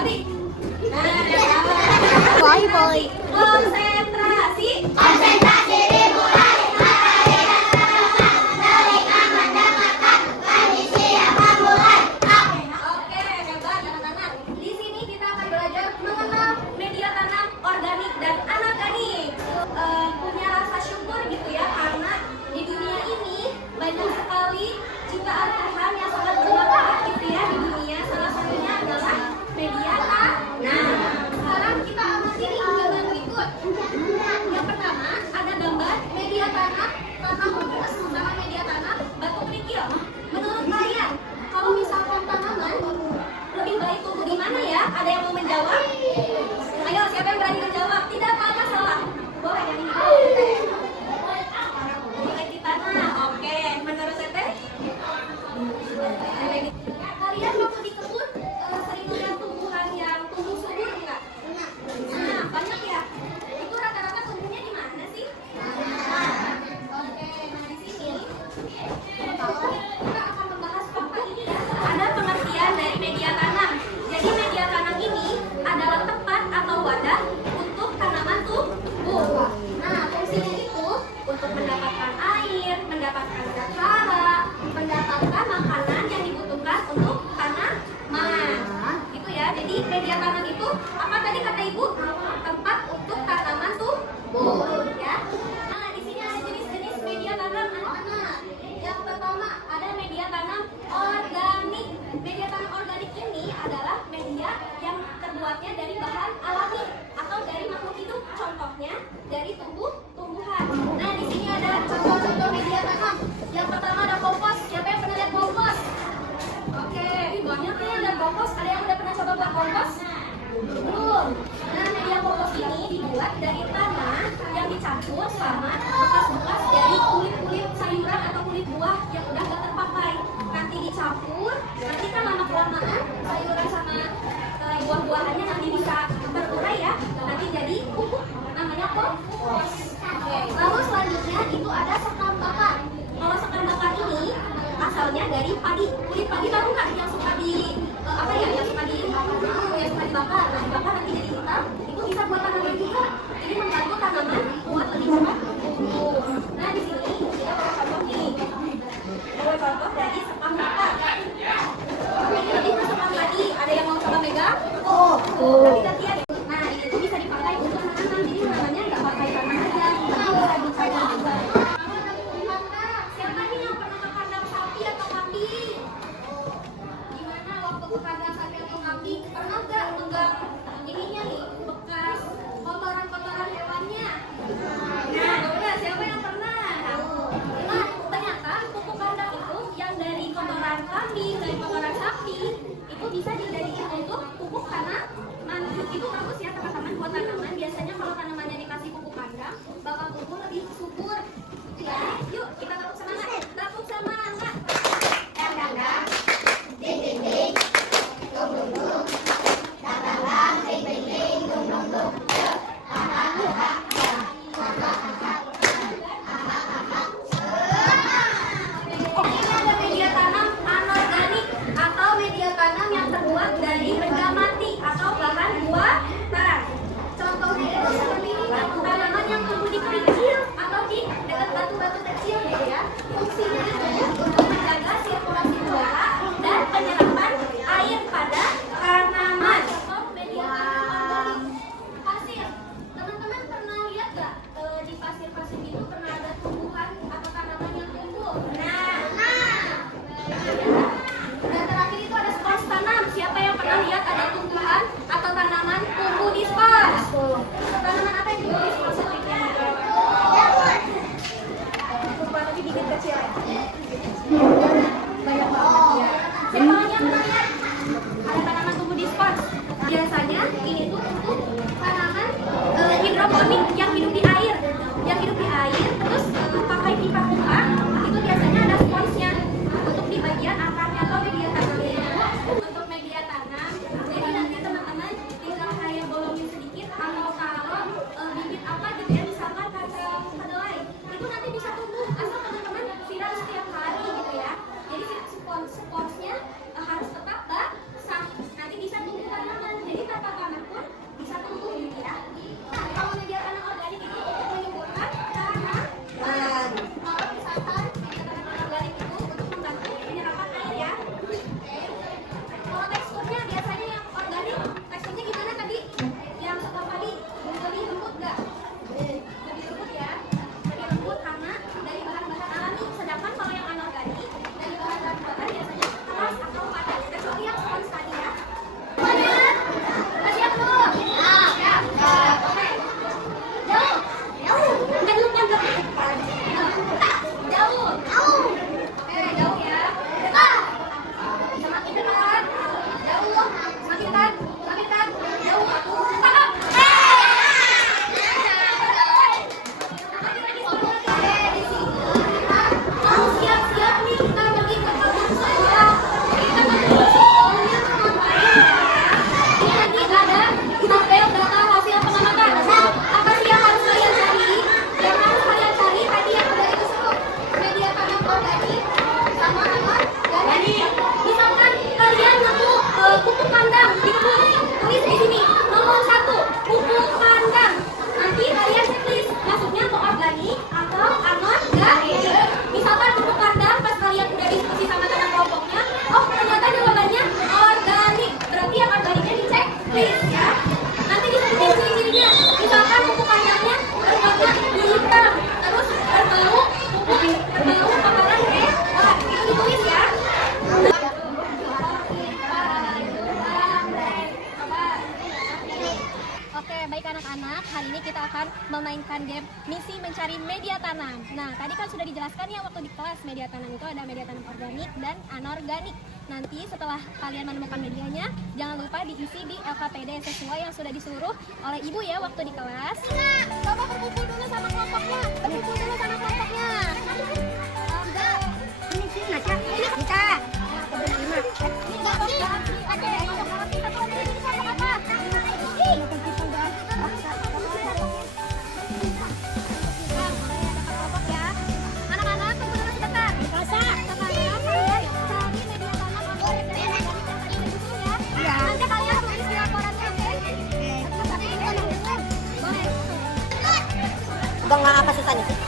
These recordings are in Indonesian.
Mati. Boy, boy. Konsentrasi. Konsentrasi dimulai. Mereka mendapatkan kondisi yang memulai. Oke, hebat anak-anak. Di sini kita akan belajar mengenal media tanam organik dan anorganik. Punya rasa syukur gitu ya, karena di dunia ini banyak sekali ciptaan Tuhan yang sangat bermanfaat gitu ya di dunia. Salah satunya adalah media tanam. Sekarang kita amati gambar berikut. Yang pertama ada gambar media tanam humus sama media tanam batu kerikil. Menurut kalian, kalau misalkan tanaman lebih baik tumbuh di mana ya? Ada yang mau menjawab? Ayo, siapa yang berani menjawab? Tidak apa-apa salah. Boleh yang ini. Boleh di tanah. Oke, menurut Teteh? Kalian waktu di kebun sering lihat tumbuhan yang tumbuh subur enggak? Nah, banyak ya. Itu rata-rata tumbuhnya di mana sih? Oke, nah di sini kita akan membahas fakta ini ya. Ada pengertian dari media tanam. Jadi media tanam ini adalah tempat atau wadah untuk tanaman tumbuh. Nah, fungsinya itu untuk mendapatkan air, mendapatkan zat hara, mendapatkan makanan yang dibutuhkan untuk tanaman. Gitu ya. Jadi media tanam itu apa tadi kata Ibu? Tempat untuk tanaman tumbuh, ya. Nah, di sini ada jenis-jenis media tanam anak-anak. Yang pertama ada media tanam organik. Media tanam organik ini adalah media yang terbuatnya dari bahan alami atau dari makhluk hidup. Contohnya dari tumbuhan. Nah, di sini ada contoh-contoh media tanam. Yang pertama ada kompos. Siapa yang pernah lihat kompos? Oke, banyak nih ada kompos. Ada yang udah pernah coba buat kompos? Belum. Nah, media kompos ini dibuat dari tanah yang dicampur sama bekas-bekas dari kulit-kulit sayuran atau kulit buah yang udah gak terpakai. Nanti dicampur, nanti kan lama-kelamaan sayuran sama buah-buahannya nanti bisa terurai ya. Nanti jadi pupuk, namanya kompos. Lalu selanjutnya itu ada sekam bakar. Kalau sekam bakar ini asalnya dari padi. Kulit padi tahu nggak yang suka di yang suka dibakar. Nah, dibakar nanti jadi hitam. Itu bisa buat tanaman juga. Jadi membantu tanaman buat lebih cepat tumbuh. Nah, di sini kita pakai contoh nih. Dua contoh dari sekam bakar. Ini lebih ke sekam tadi. Ada yang mau coba megang? Nanti gantian. Nah, ini tuh bisa dipakai untuk menanam. Jadi namanya nggak pakai tanah aja. Bisa dipakai juga. Siapa nih yang pernah ke kandang sapi atau kambing? Gimana waktu ke kandang sapi atau kambing? Pernah nggak megang ininya nih, bekas kotoran-kotoran hewannya? Nah, udah siapa yang pernah? Nah, ternyata pupuk kandang itu yang dari kotoran kambing, dari kotoran sapi, itu bisa dijadikan untuk pupuk tanaman. ditulis ya. Nanti disebutin ciri-cirinya. Misalkan kuku kandangnya berwarna hitam, terus berbau kotoran merah. Itu ditulis ya. Oke, baik anak-anak, hari ini kita akan memainkan game misi mencari media tanam. Nah, tadi kan sudah dijelaskan ya waktu di kelas, media tanam itu ada media tanam organik dan anorganik. Nanti setelah kalian menemukan medianya, jangan lupa diisi di LKPD sesuai yang sudah disuruh oleh ibu ya waktu di kelas. Coba berkumpul dulu sama kelompoknya. Berkumpul dulu sama kelompoknya. Ini sih Nasya. Ini kita. Bang, apa susahnya sih?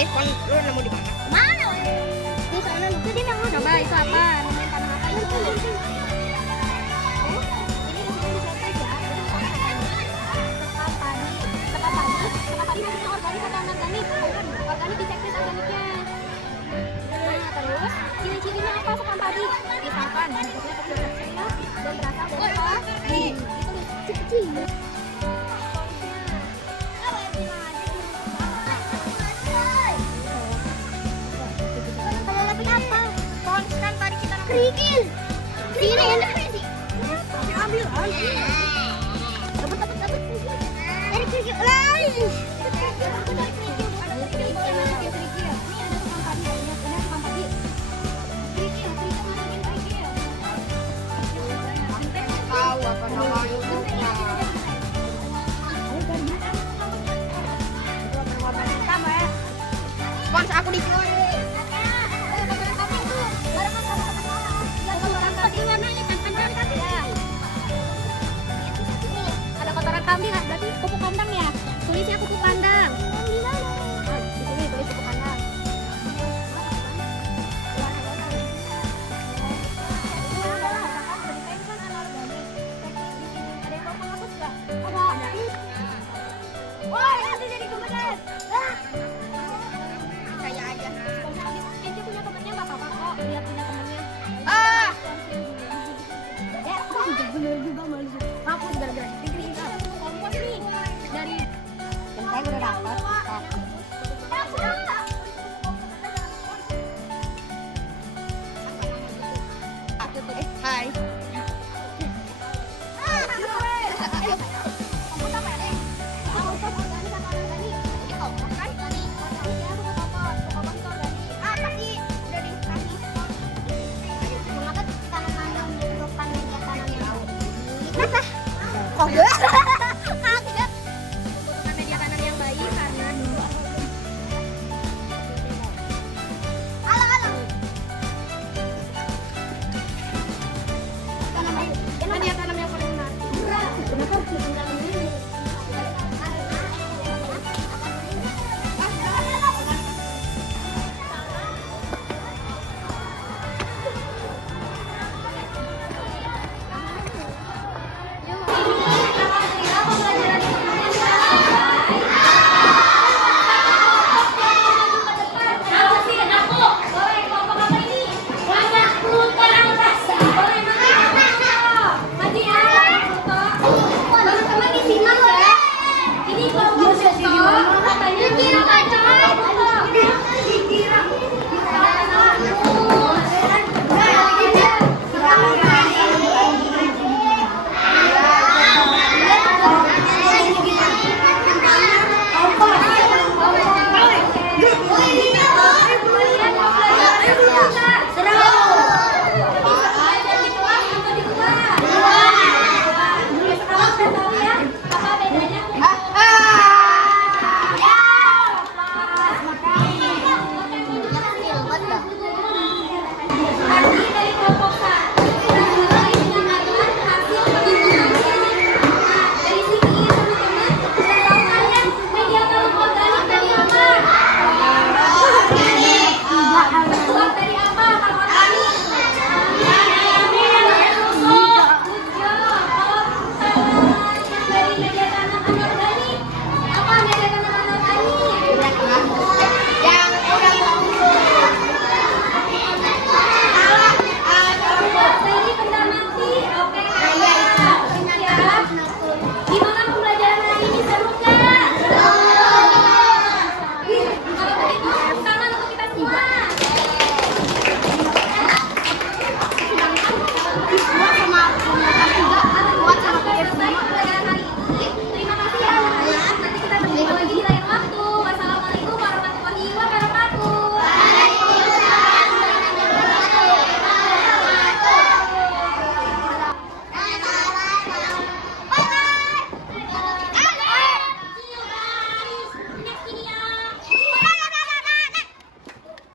Ini kan lu nemu di mana? Mana? Di sana itu dia yang coba itu apa? Nemuin tanah apa itu? Organik di checklist organiknya. Nah, terus ciri-cirinya apa sekam padi? Misalkan bentuknya kecil-kecil dan berasal dari padi. Itu kecil. Kalau lagi apa? Pons kan tadi kita kerikil. Kerikil. Ambil. Dapat. Dari kerikil. Tahu apa namanya? Spons aku di ada kotoran kambing, berarti pupuk kandang ya. Tulisnya pupuk kandang. Di sini tulis pupuk kandang. Wah, nanti jadi kebetulan. kayak aja. Kenci punya temennya nggak apa-apa kok, dia punya temennya. Ya, bener juga malu. Hapus gara-gara kompos nih dari Dan saya udah dapat.